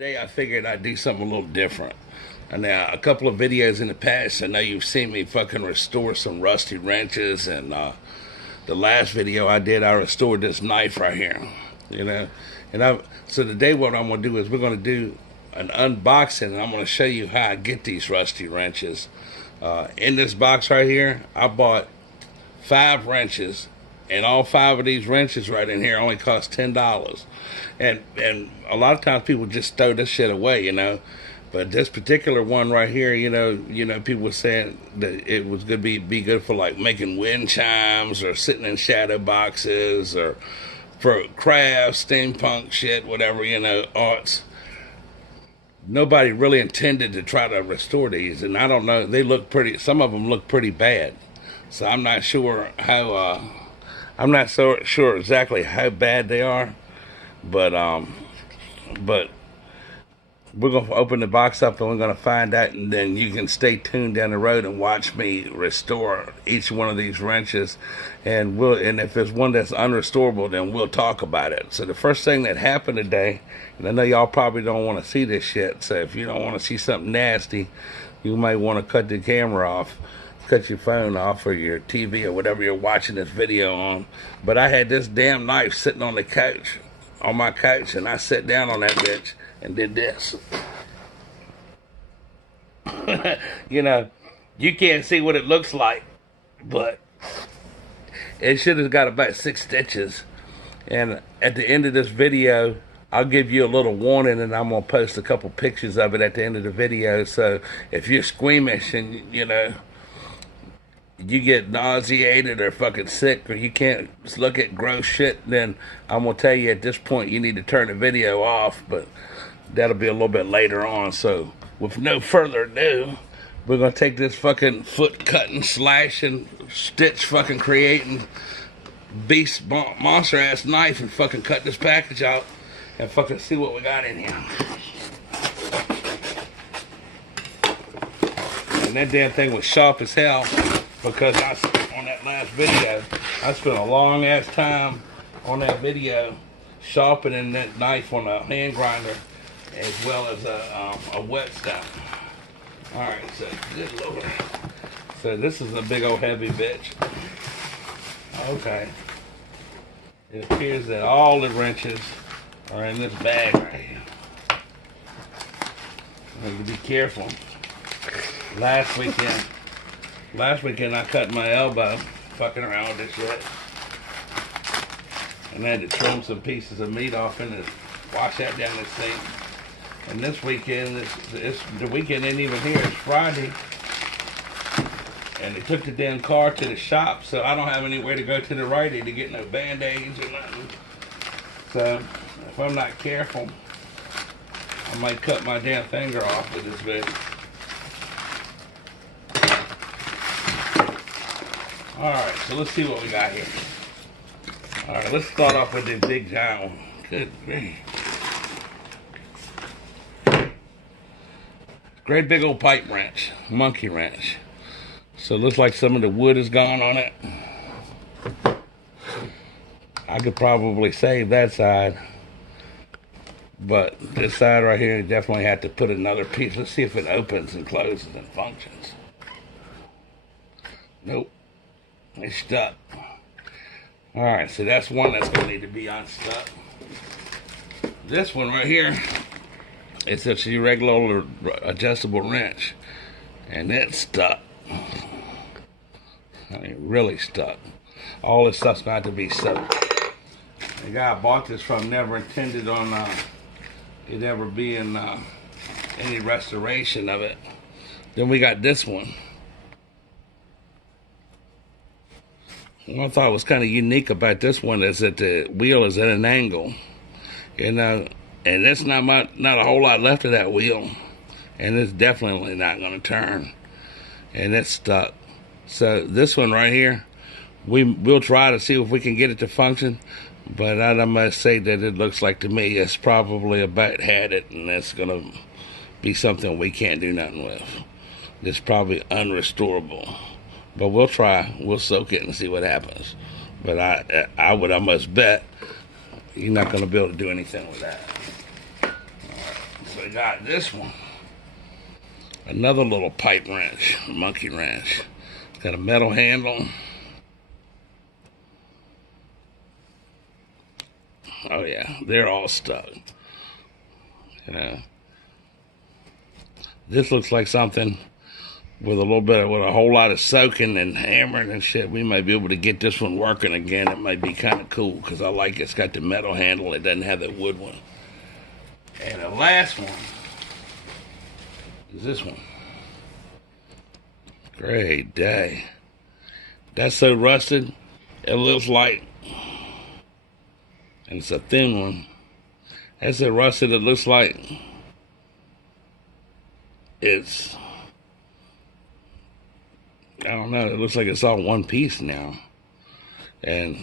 Today I figured I'd do something a little different. And now, a couple of videos in the past, I know you've seen me fucking restore some rusty wrenches, and the last video I did, I restored this knife right here, you know. So today what I'm gonna do is we're gonna do an unboxing, and I'm gonna show you how I get these rusty wrenches. In this box right here, I bought 5 wrenches, and all 5 of these wrenches right in here only cost $10. And a lot of times people just throw this shit away, you know. But this particular one right here, you know, people were saying that it was gonna be good for like making wind chimes or sitting in shadow boxes or for crafts, steampunk shit, whatever, you know, arts. Nobody really intended to try to restore these, and I don't know. They look pretty. Some of them look pretty bad, so I'm not sure how. I'm not so sure exactly how bad they are, but we're going to open the box up and we're going to find out, and then you can stay tuned down the road and watch me restore each one of these wrenches, and if there's one that's unrestorable, then we'll talk about it. So the first thing that happened today, and I know y'all probably don't want to see this shit, so if you don't want to see something nasty, you might want to cut the camera off, cut your phone off or your TV or whatever you're watching this video on. But I had this damn knife sitting on the couch, on my couch, and I sat down on that bitch and did this. You know, you can't see what it looks like, but it should have got about 6 stitches. And at the end of this video, I'll give you a little warning, and I'm going to post a couple pictures of it at the end of the video. So if you're squeamish and, you know, you get nauseated or fucking sick, or you can't look at gross shit, then I'm going to tell you at this point you need to turn the video off, but that'll be a little bit later on. So with no further ado, we're going to take this fucking foot cutting, slashing, stitch fucking creating beast monster ass knife and fucking cut this package out and fucking see what we got in here. And that damn thing was sharp as hell, because on that last video, I spent a long ass time on that video sharpening that knife on a hand grinder as well as a whetstone. Alright, so good lord. So this is a big old heavy bitch. Okay. It appears that all the wrenches are in this bag right here. I need to be careful. Last weekend I cut my elbow fucking around with this shit, and I had to trim some pieces of meat off and wash that down the sink. And this weekend, the weekend ain't even here. It's Friday, and they took the damn car to the shop, so I don't have anywhere to go to the righty to get no band-aids or nothing. So if I'm not careful, I might cut my damn finger off with this bitch. Alright, so let's see what we got here. Alright, let's start off with this big giant one. Good grief. Great big old pipe wrench, monkey wrench. So it looks like some of the wood is gone on it. I could probably save that side, but this side right here, you definitely have to put another piece. Let's see if it opens and closes and functions. Nope. It's stuck. Alright, so that's one that's going to need to be unstuck. This one right here, it's just a regular adjustable wrench, and it's stuck. I mean, really stuck. All this stuff's got to be soaked. The guy I bought this from never intended on it ever being any restoration of it. Then we got this one. What I thought was kind of unique about this one is that the wheel is at an angle, you know, and there's not a whole lot left of that wheel, and it's definitely not going to turn, and it's stuck. So this one right here, we'll try to see if we can get it to function, but I must say that it looks like to me it's probably about had it, and that's going to be something we can't do nothing with. It's probably unrestorable. But we'll try. We'll soak it and see what happens. But I would almost bet you're not going to be able to do anything with that. All right, we got this one. Another little pipe wrench, monkey wrench. It's got a metal handle. Oh yeah, they're all stuck. Yeah. This looks like something with a whole lot of soaking and hammering and shit. We might be able to get this one working again. It might be kind of cool because I like it's got the metal handle. It doesn't have the wood one. And the last one is this one. Great day. That's so rusted, it looks like, and it's a thin one. That's so rusted, it looks like it's, I don't know, it looks like it's all one piece now. And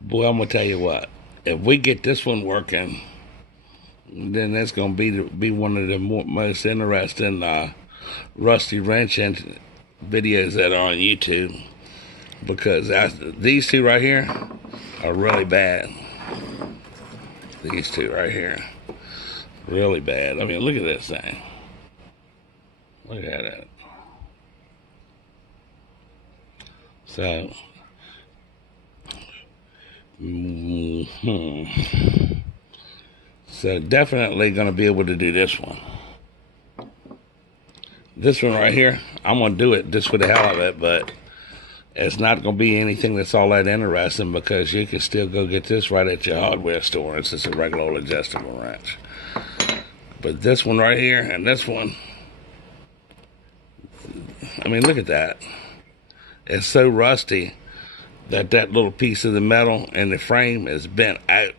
boy, I'm gonna tell you what, if we get this one working, then that's gonna be one of the most interesting rusty wrench videos that are on YouTube, because these two right here are really bad. These two right here, really bad. I mean, look at this thing. Look at that. So, so definitely going to be able to do this one. This one right here, I'm going to do it just for the hell of it, but it's not going to be anything that's all that interesting, because you can still go get this right at your hardware store. It's just a regular old adjustable wrench. But this one right here and this one, I mean, look at that. It's so rusty that little piece of the metal in the frame is bent out.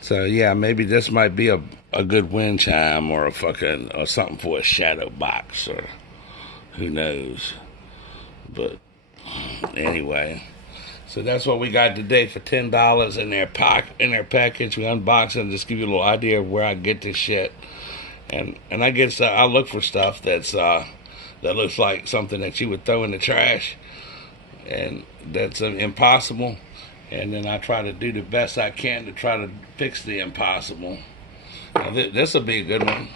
So yeah, maybe this might be a good wind chime or or something for a shadow box, or who knows. But anyway, so that's what we got today for $10 in their package. We unbox it and just give you a little idea of where I get this shit. And I guess I look for stuff that looks like something that you would throw in the trash, and that's impossible. And then I try to do the best I can to try to fix the impossible. Now, this will be a good one.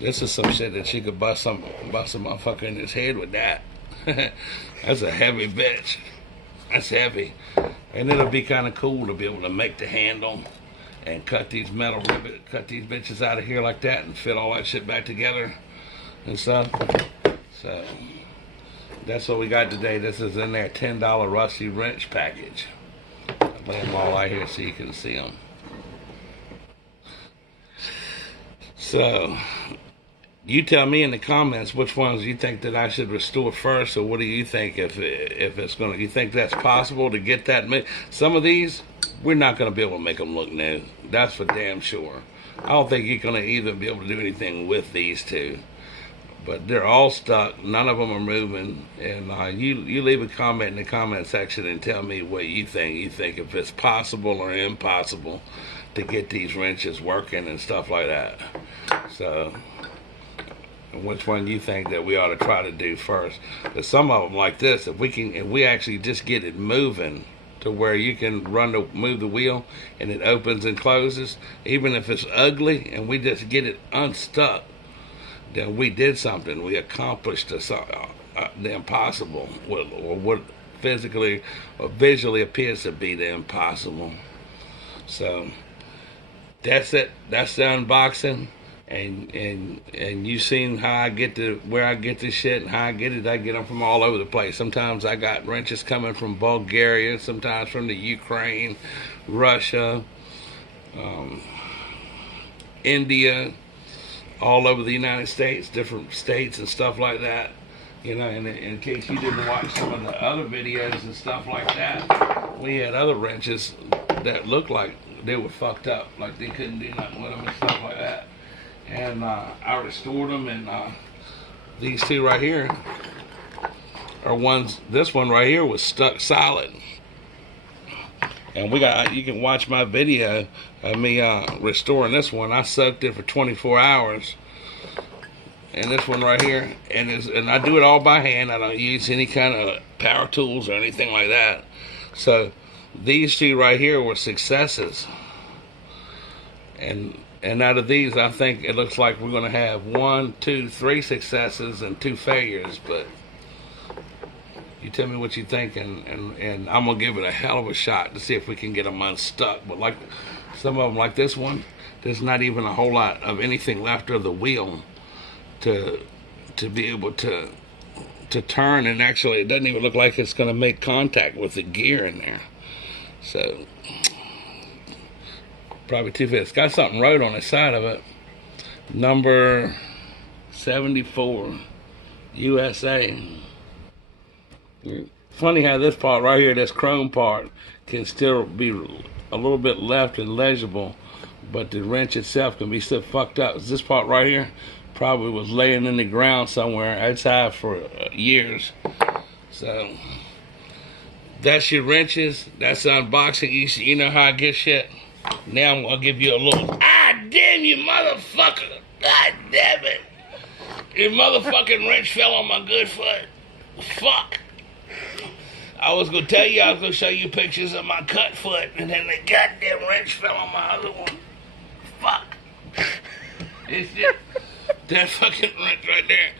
This is some shit that you could bust a motherfucker in his head with that. That's a heavy bitch. That's heavy. And it'll be kind of cool to be able to make the handle and cut these bitches out of here like that and fit all that shit back together and stuff. So that's what we got today. This is in their $10 rusty wrench package. I'll lay them all out here so you can see them. So you tell me in the comments which ones you think that I should restore first, or what do you think if it's gonna? You think that's possible to get that? Some of these we're not gonna be able to make them look new. That's for damn sure. I don't think you're gonna even be able to do anything with these two. But they're all stuck. None of them are moving. And you leave a comment in the comment section and tell me what you think. You think if it's possible or impossible to get these wrenches working and stuff like that. So, which one you think that we ought to try to do first? Because some of them like this, if we actually just get it moving to where you can move the wheel and it opens and closes, even if it's ugly, and we just get it unstuck, then we did something. We accomplished the impossible, or what physically or visually appears to be the impossible. So that's it. That's the unboxing. And you seen how I get where I get this shit and how I get it. I get them from all over the place. Sometimes I got wrenches coming from Bulgaria, sometimes from the Ukraine, Russia, India, all over the United States, different states and stuff like that. You know, and in case you didn't watch some of the other videos and stuff like that, we had other wrenches that looked like they were fucked up, like they couldn't do nothing with them and stuff like that. And I restored them, and these two right here are ones. This one right here was stuck solid, and you can watch my video of me restoring this one. I soaked it for 24 hours, and this one right here, and I do it all by hand. I don't use any kind of power tools or anything like that. So These two right here were successes. And out of these, I think it looks like we're going to have 1, 2, 3 successes and 2 failures. But you tell me what you think, and I'm going to give it a hell of a shot to see if we can get them unstuck. But like some of them, like this one, there's not even a whole lot of anything left of the wheel to be able to turn, and actually it doesn't even look like it's going to make contact with the gear in there. So probably too fast. It's got something wrote on the side of it. Number 74, USA. Funny how this part right here, this chrome part, can still be a little bit left and legible, but the wrench itself can be so fucked up. This part right here probably was laying in the ground somewhere outside for years. So that's your wrenches. That's the unboxing. You know how I get shit. Now I'm gonna give you a little. Ah, damn you, motherfucker! God damn it! Your motherfucking wrench fell on my good foot. Fuck! I was gonna tell you I was gonna show you pictures of my cut foot, and then the goddamn wrench fell on my other one. Fuck! It's just that fucking wrench right there,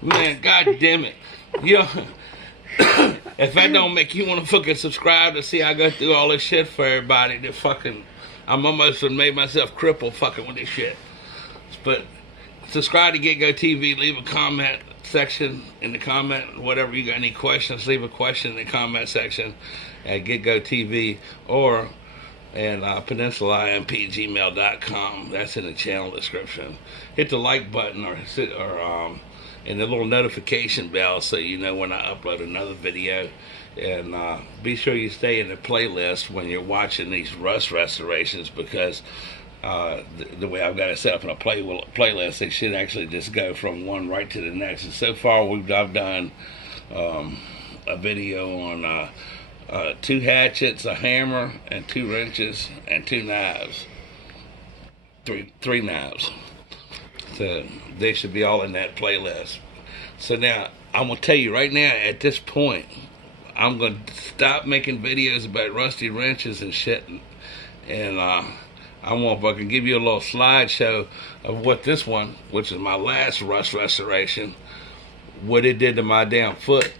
man. God damn it, yo. If that don't make you want to fucking subscribe to see I go through all this shit for everybody, that fucking, I'm almost made myself crippled fucking with this shit. But subscribe to Get Go TV. Leave a comment section in the comment. Whatever you got any questions, leave a question in the comment section at Get Go TV or and peninsulaimp@gmail.com. That's in the channel description. Hit the like button or and the little notification bell so you know when I upload another video. And be sure you stay in the playlist when you're watching these rust restorations, because the way I've got it set up in a playlist, it should actually just go from one right to the next. And so far I've done a video on 2 hatchets, a hammer, and 2 wrenches, and 2 knives. Three knives. So they should be all in that playlist. So now I'm gonna tell you right now, at this point, I'm gonna stop making videos about rusty wrenches and shit, and I'm gonna fucking give you a little slideshow of what this one, which is my last rust restoration, what it did to my damn foot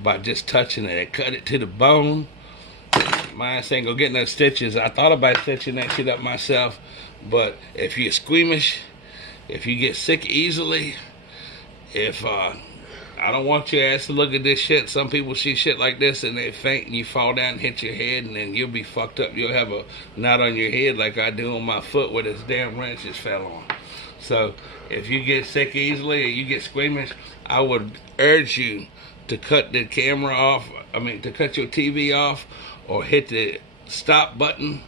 by just touching it. It cut it to the bone. My ass ain't gonna get no stitches. I thought about stitching that shit up myself, but if you're squeamish, if you get sick easily, if I don't want your ass to look at this shit. Some people see shit like this and they faint and you fall down and hit your head, and then you'll be fucked up. You'll have a knot on your head like I do on my foot where this damn wrench just fell on. So if you get sick easily or you get squeamish, I would urge you to cut the camera off. To cut your TV off, or hit the stop button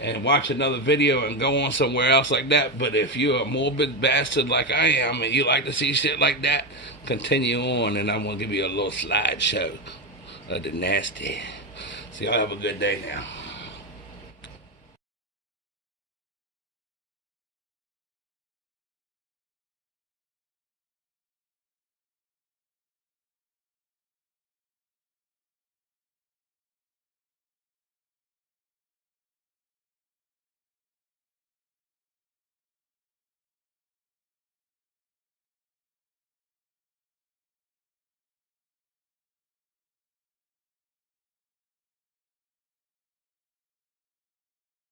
and watch another video and go on somewhere else like that. But if you're a morbid bastard like I am and you like to see shit like that, continue on, and I'm gonna give you a little slideshow of the nasty. So y'all have a good day now.